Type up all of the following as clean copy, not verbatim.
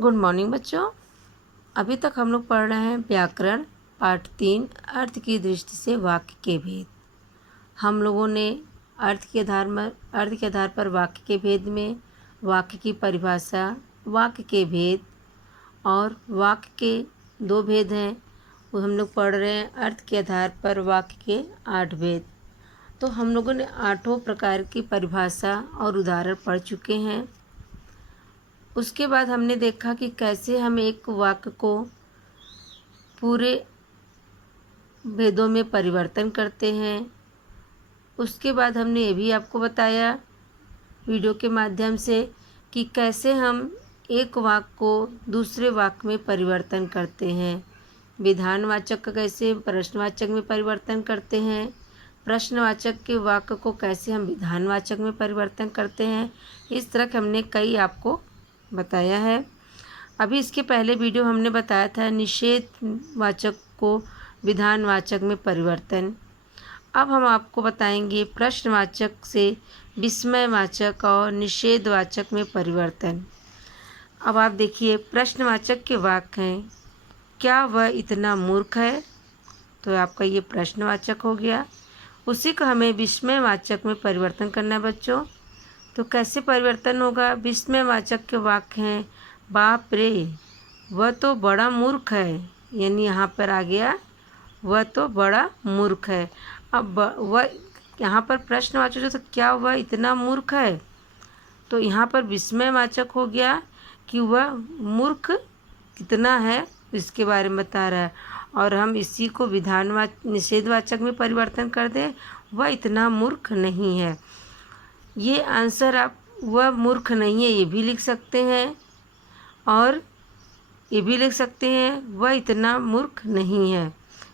Good morning बच्चों। अभी तक हम लोग पढ़ रहे हैं व्याकरण पाठ 3 अर्थ की दृष्टि से वाक्य के भेद। हम लोगों ने अर्थ के आधार पर वाक्य के भेद में वाक्य की परिभाषा, वाक्य के भेद और वाक्य के 2 भेद हैं वो हम लोग पढ़ रहे हैं। अर्थ के आधार पर वाक्य के 8 भेद। तो हम लोगों ने 8 प्रकार की परिभाषा और उदाहरण पढ़ चुके हैं। उसके बाद हमने देखा कि कैसे हम एक वाक्य को पूरे भेदों में परिवर्तन करते हैं। उसके बाद हमने ये भी आपको बताया वीडियो के माध्यम से कि कैसे हम एक वाक्य को दूसरे वाक्य में परिवर्तन करते हैं। विधानवाचक का कैसे प्रश्नवाचक में परिवर्तन करते हैं, प्रश्नवाचक के वाक्य को कैसे हम विधानवाचक में परिवर्तन करते हैं। इस तरह के हमने कई आपको बताया है। अभी इसके पहले वीडियो हमने बताया था निषेधवाचक को विधानवाचक में परिवर्तन। अब हम आपको बताएंगे प्रश्नवाचक से विस्मयवाचक और निषेधवाचक में परिवर्तन। अब आप देखिए, प्रश्नवाचक के वाक्य हैं, क्या वह इतना मूर्ख है, तो आपका ये प्रश्नवाचक हो गया। उसी को हमें विस्मयवाचक में परिवर्तन करना है बच्चों। तो कैसे परिवर्तन होगा? विस्मयवाचक के वाक्य हैं, बाप रे वह तो बड़ा मूर्ख है, यानी यहाँ पर आ गया वह तो बड़ा मूर्ख है। अब वह यहाँ पर प्रश्नवाचक तो क्या वह इतना मूर्ख है, तो यहाँ पर विस्मयवाचक हो गया कि वह मूर्ख कितना है इसके बारे में बता रहा है। और हम इसी को निषेधवाचक में परिवर्तन कर दें, वह इतना मूर्ख नहीं है। ये आंसर आप वह मूर्ख नहीं है ये भी लिख सकते हैं और ये भी लिख सकते हैं वह इतना मूर्ख नहीं है।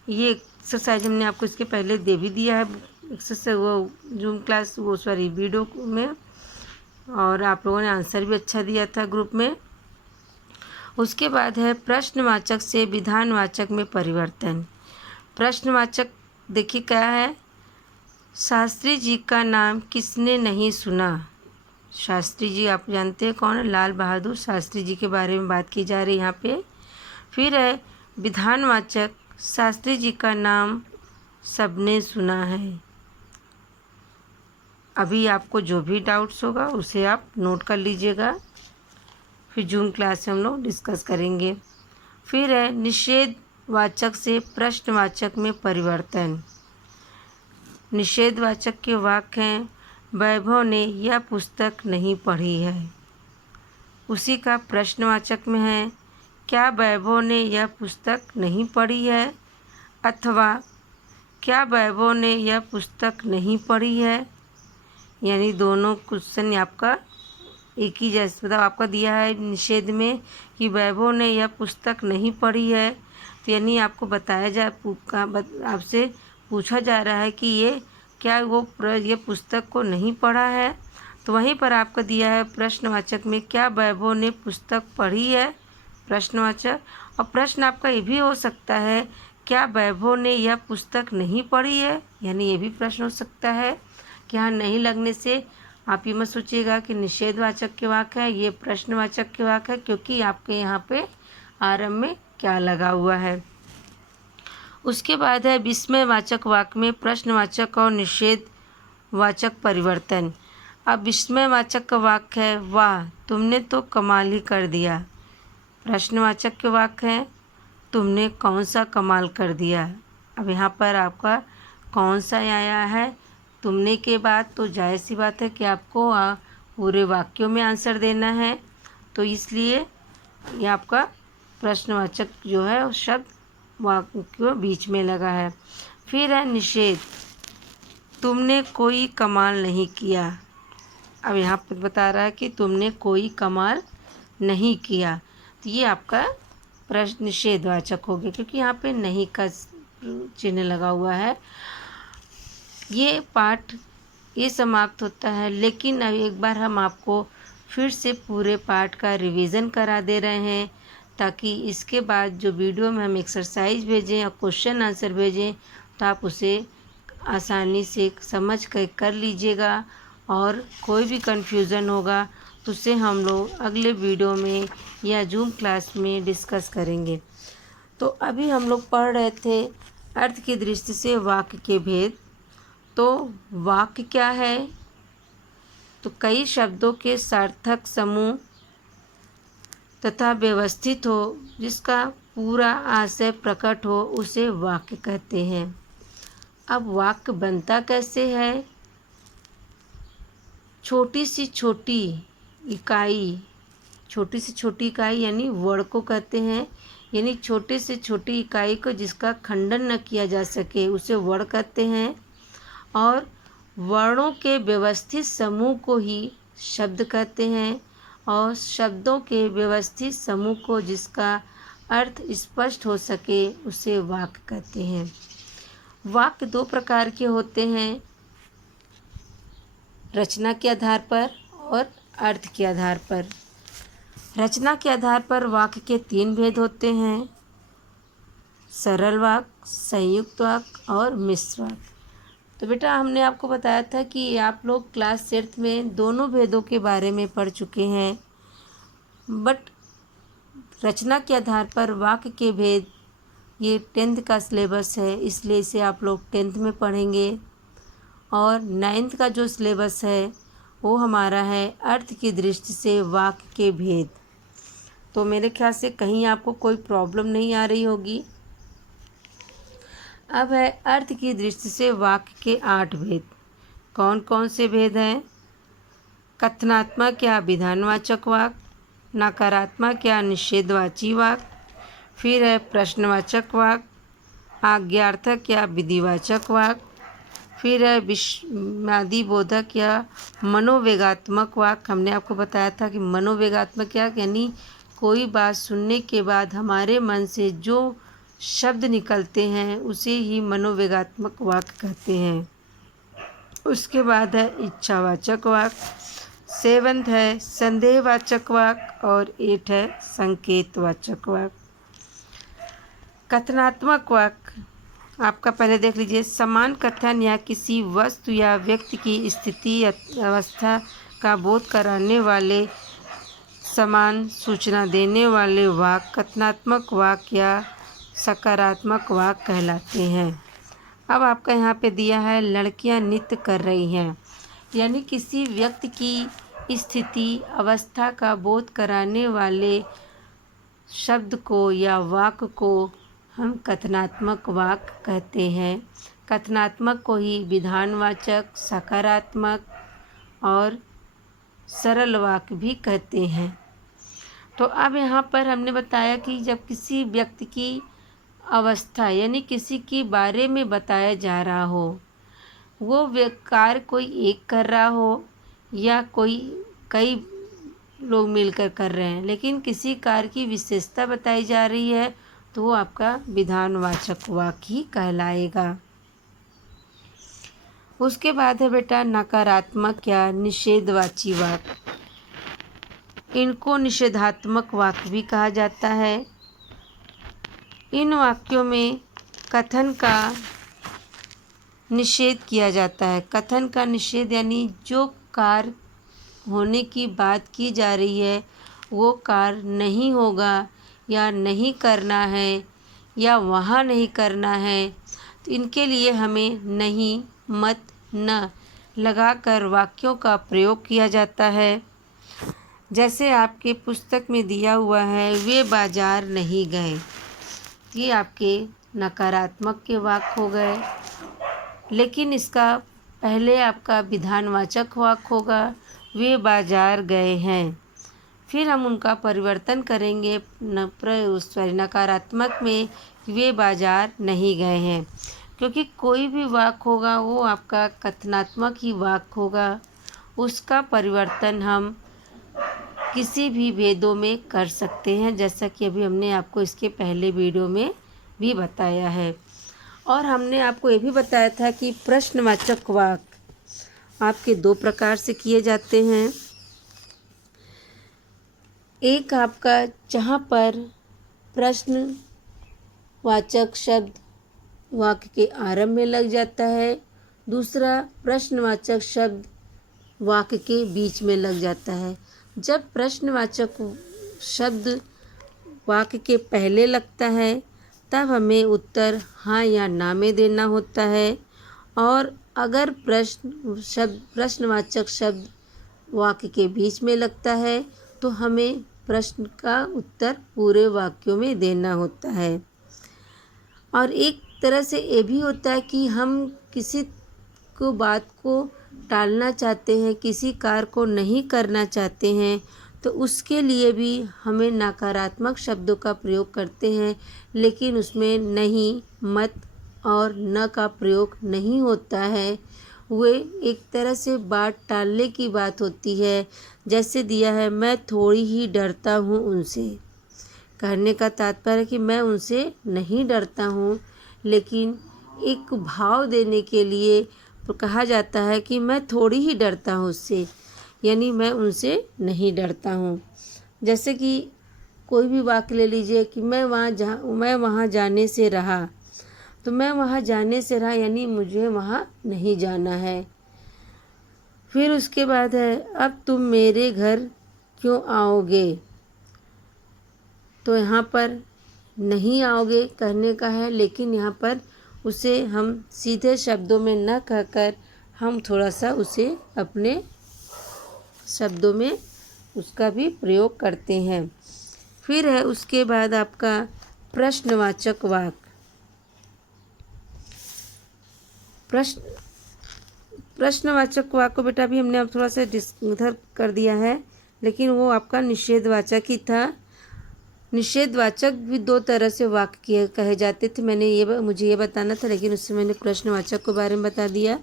ये एक्सरसाइज हमने आपको इसके पहले दे भी दिया है एक्सरसाइज वो जूम क्लास वीडियो में, और आप लोगों ने आंसर भी अच्छा दिया था ग्रुप में। उसके बाद है प्रश्नवाचक से विधानवाचक में परिवर्तन। प्रश्नवाचक देखिए क्या है, शास्त्री जी का नाम किसने नहीं सुना। शास्त्री जी आप जानते हैं कौन है, लाल बहादुर शास्त्री जी के बारे में बात की जा रही है यहाँ पे। फिर है विधानवाचक, शास्त्री जी का नाम सबने सुना है। अभी आपको जो भी डाउट्स होगा उसे आप नोट कर लीजिएगा, फिर जूम क्लास में हम लोग डिस्कस करेंगे। फिर है निषेधवाचक से प्रश्नवाचक में परिवर्तन। निषेधवाचक के वाक्य हैं, वैभव ने यह पुस्तक नहीं पढ़ी है। उसी का प्रश्नवाचक में है, क्या वैभव ने यह पुस्तक नहीं पढ़ी है, अथवा क्या वैभव ने यह पुस्तक नहीं पढ़ी है। यानी दोनों क्वेश्चन आपका एक ही जैसे मतलब आपका दिया है निषेध में कि वैभव ने यह पुस्तक नहीं पढ़ी है, तो यानी आपको बताया जा आपसे पूछा जा रहा है कि ये क्या वो ये पुस्तक को नहीं पढ़ा है। तो वहीं पर आपका दिया है प्रश्नवाचक में, क्या वैभव ने पुस्तक पढ़ी है, प्रश्नवाचक। और प्रश्न आपका ये भी हो सकता है, क्या वैभव ने यह पुस्तक नहीं पढ़ी है, यानी ये भी प्रश्न हो सकता है। कि यहाँ नहीं लगने से आप ये मत सोचिएगा कि निषेधवाचक के वाक्य है, ये प्रश्नवाचक के वाक्य है, क्योंकि आपके यहाँ पे आरंभ में क्या लगा हुआ है। उसके बाद है विस्मयवाचक वाक्य में प्रश्नवाचक और निषेधवाचक परिवर्तन। अब विस्मयवाचक का वाक्य है, वाह तुमने तो कमाल ही कर दिया। प्रश्नवाचक के वाक्य है, तुमने कौन सा कमाल कर दिया। अब यहाँ पर आपका कौन सा आया है, तुमने के बाद तो जाहिर सी बात है कि आपको पूरे वाक्यों में आंसर देना है, तो इसलिए ये आपका प्रश्नवाचक जो है शब्द वाक्य के बीच में लगा है। फिर है निषेध, तुमने कोई कमाल नहीं किया। अब यहाँ पर बता रहा है कि तुमने कोई कमाल नहीं किया, तो ये आपका प्रश्न निषेधवाचक हो गया, क्योंकि यहाँ पे नहीं का चिन्ह लगा हुआ है। ये पाठ ये समाप्त होता है, लेकिन अब एक बार हम आपको फिर से पूरे पाठ का रिवीजन करा दे रहे हैं, ताकि इसके बाद जो वीडियो में हम एक्सरसाइज भेजें और क्वेश्चन आंसर भेजें तो आप उसे आसानी से समझ कर लीजिएगा। और कोई भी कन्फ्यूज़न होगा उसे हम लोग अगले वीडियो में या जूम क्लास में डिस्कस करेंगे। तो अभी हम लोग पढ़ रहे थे अर्थ की दृष्टि से वाक्य के भेद। तो वाक्य क्या है? तो कई शब्दों के सार्थक समूह तथा व्यवस्थित हो, जिसका पूरा आशय प्रकट हो, उसे वाक्य कहते हैं। अब वाक्य बनता कैसे है? छोटी से छोटी इकाई यानी वर्ड को कहते हैं। यानी छोटे से छोटी इकाई को जिसका खंडन न किया जा सके उसे वर्ड कहते हैं। और वर्णों के व्यवस्थित समूह को ही शब्द कहते हैं। और शब्दों के व्यवस्थित समूह को जिसका अर्थ स्पष्ट हो सके उसे वाक्य कहते हैं। वाक्य दो प्रकार के होते हैं, रचना के आधार पर और अर्थ के आधार पर। रचना के आधार पर वाक्य के 3 भेद होते हैं, सरल वाक्य, संयुक्त वाक्य और मिश्र वाक्य। तो बेटा हमने आपको बताया था कि आप लोग क्लास 6 में दोनों भेदों के बारे में पढ़ चुके हैं। बट रचना के आधार पर वाक्य के भेद ये 10th का सिलेबस है, इसलिए इसे आप लोग 10th में पढ़ेंगे। और 9th का जो सिलेबस है वो हमारा है अर्थ की दृष्टि से वाक्य के भेद। तो मेरे ख्याल से कहीं आपको कोई प्रॉब्लम नहीं आ रही होगी। अब है अर्थ की दृष्टि से वाक्य के 8 भेद। कौन कौन से भेद हैं? कथनात्मक या विधानवाचक वाक्य, नकारात्मक या निषेधवाची वाक्य, फिर है प्रश्नवाचक वाक्य, आज्ञार्थक या विधिवाचक वाक्य, फिर है विस्मयादिबोधक या मनोवेगात्मक वाक्य। हमने आपको बताया था कि मनोवेगात्मक वाक्य यानी कोई बात सुनने के बाद हमारे मन से जो शब्द निकलते हैं उसे ही मनोवेगात्मक वाक्य कहते हैं। उसके बाद है इच्छावाचक वाक्य, 7th है संदेहवाचक वाक्य और 8 है संकेतवाचक वाक्य। कथनात्मक वाक्य आपका पहले देख लीजिए, समान कथन या किसी वस्तु या व्यक्ति की स्थिति या अवस्था का बोध कराने वाले, समान सूचना देने वाले वाक्य कथनात्मक वाक्य या सकारात्मक वाक्य कहलाते हैं। अब आपका यहाँ पे दिया है लड़कियाँ नृत्य कर रही हैं, यानी किसी व्यक्ति की स्थिति अवस्था का बोध कराने वाले शब्द को या वाक्य को हम कथनात्मक वाक्य कहते हैं। कथनात्मक को ही विधानवाचक, सकारात्मक और सरल वाक्य भी कहते हैं। तो अब यहाँ पर हमने बताया कि जब किसी व्यक्ति की अवस्था यानी किसी के बारे में बताया जा रहा हो, वो कार्य कोई एक कर रहा हो या कई लोग मिलकर कर रहे हैं, लेकिन किसी कार्य की विशेषता बताई जा रही है तो वो आपका विधानवाचक वाक्य ही कहलाएगा। उसके बाद है बेटा नकारात्मक या निषेधवाची वाक्य। इनको निषेधात्मक वाक्य भी कहा जाता है। इन वाक्यों में कथन का निषेध किया जाता है। कथन का निषेध यानी जो कार्य होने की बात की जा रही है वो कार्य नहीं होगा या नहीं करना है या वहाँ नहीं करना है, तो इनके लिए हमें नहीं, मत, न लगाकर वाक्यों का प्रयोग किया जाता है। जैसे आपके पुस्तक में दिया हुआ है, वे बाजार नहीं गए, ये आपके नकारात्मक के वाक्य हो गए। लेकिन इसका पहले आपका विधानवाचक वाक्य होगा, वे बाजार गए हैं। फिर हम उनका परिवर्तन करेंगे नकारात्मक में, वे बाजार नहीं गए हैं, क्योंकि कोई भी वाक्य होगा वो आपका कथनात्मक ही वाक्य होगा। उसका परिवर्तन हम किसी भी भेदों में कर सकते हैं, जैसा कि अभी हमने आपको इसके पहले वीडियो में भी बताया है। और हमने आपको ये भी बताया था कि प्रश्नवाचक वाक्य आपके 2 प्रकार से किए जाते हैं। एक आपका जहाँ पर प्रश्नवाचक शब्द वाक्य के आरंभ में लग जाता है, दूसरा प्रश्नवाचक शब्द वाक्य के बीच में लग जाता है। जब प्रश्नवाचक शब्द वाक्य के पहले लगता है तब हमें उत्तर हाँ या ना में देना होता है, और अगर प्रश्नवाचक शब्द वाक्य के बीच में लगता है तो हमें प्रश्न का उत्तर पूरे वाक्यों में देना होता है। और एक तरह से ये भी होता है कि हम किसी को बात को टालना चाहते हैं, किसी कार्य को नहीं करना चाहते हैं, तो उसके लिए भी हमें नकारात्मक शब्दों का प्रयोग करते हैं, लेकिन उसमें नहीं, मत और न का प्रयोग नहीं होता है। वे एक तरह से बात टालने की बात होती है। जैसे दिया है, मैं थोड़ी ही डरता हूँ उनसे। कहने का तात्पर्य है कि मैं उनसे नहीं डरता हूँ, लेकिन एक भाव देने के लिए कहा जाता है कि मैं थोड़ी ही डरता हूँ उससे, यानी मैं उनसे नहीं डरता हूँ। जैसे कि कोई भी वाक्य ले लीजिए कि मैं वहाँ जाने से रहा, तो मैं वहाँ जाने से रहा यानी मुझे वहाँ नहीं जाना है। फिर उसके बाद है, अब तुम मेरे घर क्यों आओगे, तो यहाँ पर नहीं आओगे कहने का है, लेकिन यहाँ पर उसे हम सीधे शब्दों में न कहकर हम थोड़ा सा उसे अपने शब्दों में उसका भी प्रयोग करते हैं। फिर है उसके बाद आपका प्रश्नवाचक वाक्य। प्रश्नवाचक वाक्य को बेटा भी हमने अब थोड़ा सा इधर कर दिया है, लेकिन वो आपका निषेधवाचक ही था। निषेधवाचक भी दो तरह से वाक्य कहे जाते थे, मुझे ये बताना था, लेकिन उससे मैंने प्रश्नवाचक के बारे में बता दिया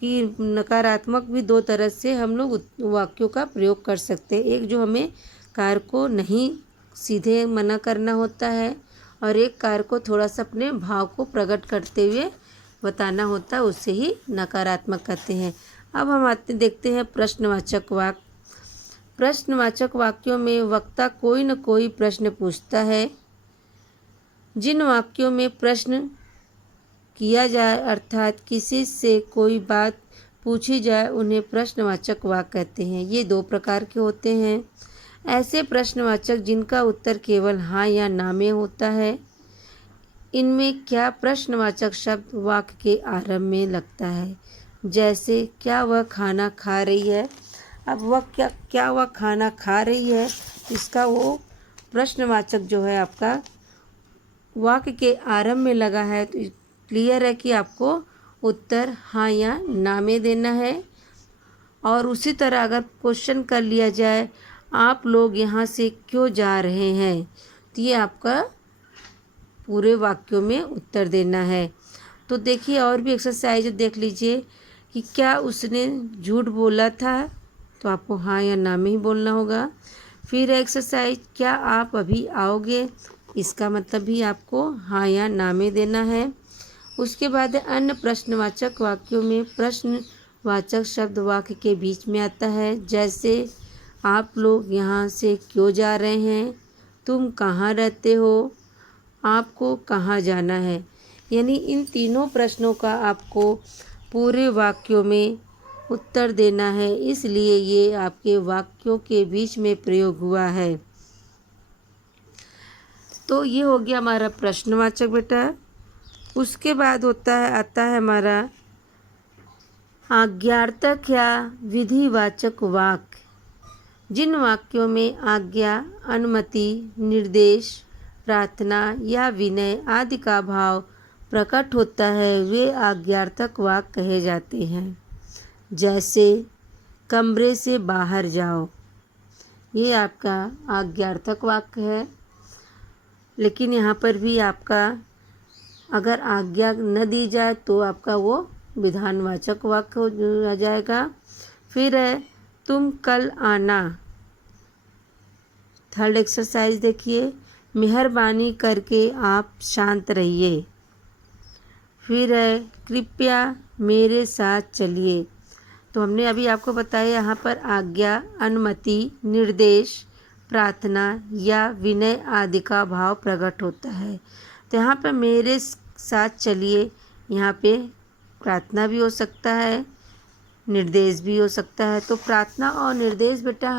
कि नकारात्मक भी दो तरह से हम लोग वाक्यों का प्रयोग कर सकते हैं। एक जो हमें कार्य को नहीं सीधे मना करना होता है, और एक कार्य को थोड़ा सा अपने भाव को प्रकट करते हुए बताना होता है, उससे ही नकारात्मक कहते हैं। अब हम देखते हैं प्रश्नवाचक वाक्य। प्रश्नवाचक वाक्यों में वक्ता कोई न कोई प्रश्न पूछता है। जिन वाक्यों में प्रश्न किया जाए अर्थात किसी से कोई बात पूछी जाए उन्हें प्रश्नवाचक वाक्य कहते हैं। ये दो प्रकार के होते हैं। ऐसे प्रश्नवाचक जिनका उत्तर केवल हाँ या ना में होता है। इनमें क्या प्रश्नवाचक शब्द वाक्य के आरंभ में लगता है, जैसे क्या वह खाना खा रही है। अब वह क्या वह खाना खा रही है, इसका वो प्रश्नवाचक जो है आपका वाक्य के आरंभ में लगा है, तो क्लियर है कि आपको उत्तर हाँ या ना में देना है। और उसी तरह अगर क्वेश्चन कर लिया जाए, आप लोग यहाँ से क्यों जा रहे हैं, तो ये आपका पूरे वाक्यों में उत्तर देना है। तो देखिए और भी एक्सरसाइज देख लीजिए कि क्या उसने झूठ बोला था, तो आपको हाँ या ना में ही बोलना होगा। फिर एक्सरसाइज, क्या आप अभी आओगे, इसका मतलब भी आपको हाँ या ना में देना है। उसके बाद अन्य प्रश्नवाचक वाक्यों में प्रश्नवाचक शब्द वाक्य के बीच में आता है, जैसे आप लोग यहाँ से क्यों जा रहे हैं, तुम कहाँ रहते हो, आपको कहाँ जाना है। यानी इन तीनों प्रश्नों का आपको पूरे वाक्यों में उत्तर देना है, इसलिए ये आपके वाक्यों के बीच में प्रयोग हुआ है। तो ये हो गया हमारा प्रश्नवाचक बेटा। उसके बाद आता है हमारा आज्ञार्थक या विधिवाचक वाक्य। जिन वाक्यों में आज्ञा, अनुमति, निर्देश, प्रार्थना या विनय आदि का भाव प्रकट होता है, वे आज्ञार्थक वाक्य कहे जाते हैं। जैसे कमरे से बाहर जाओ, ये आपका आज्ञार्थक वाक्य है। लेकिन यहाँ पर भी आपका अगर आज्ञा न दी जाए तो आपका वो विधानवाचक वाक्य हो जाएगा। फिर है तुम कल आना। थर्ड एक्सरसाइज देखिए, मेहरबानी करके आप शांत रहिए। फिर है कृपया मेरे साथ चलिए। तो हमने अभी आपको बताया यहाँ पर आज्ञा, अनुमति, निर्देश, प्रार्थना या विनय आदि का भाव प्रकट होता है। तो यहाँ पर मेरे साथ चलिए, यहाँ पे प्रार्थना भी हो सकता है, निर्देश भी हो सकता है। तो प्रार्थना और निर्देश बेटा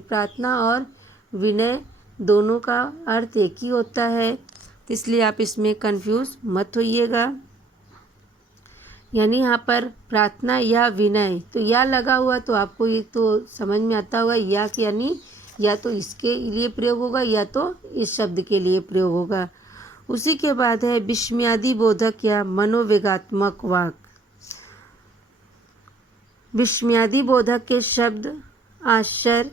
प्रार्थना और विनय दोनों का अर्थ एक ही होता है, तो इसलिए आप इसमें कंफ्यूज मत होइएगा। यानी यहाँ पर प्रार्थना या विनय, तो या लगा हुआ तो आपको ये तो समझ में आता होगा, या कि यानी या तो इसके लिए प्रयोग होगा या तो इस शब्द के लिए प्रयोग होगा। उसी के बाद है विस्मयादि बोधक या मनोवेगात्मक वाक्य। विस्मयादि बोधक के शब्द आश्चर्य,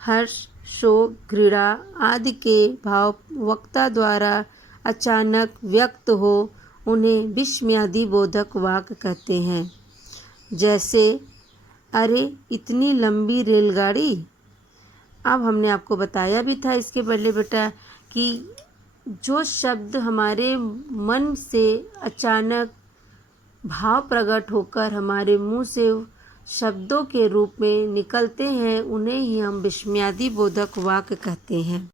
हर्ष, शोक, घृणा आदि के भाव वक्ता द्वारा अचानक व्यक्त हो, उन्हें विस्मयादि बोधक वाक्य कहते हैं। जैसे अरे इतनी लंबी रेलगाड़ी। अब हमने आपको बताया भी था इसके पहले बेटा कि जो शब्द हमारे मन से अचानक भाव प्रकट होकर हमारे मुंह से शब्दों के रूप में निकलते हैं, उन्हें ही हम विस्मयादि बोधक वाक्य कहते हैं।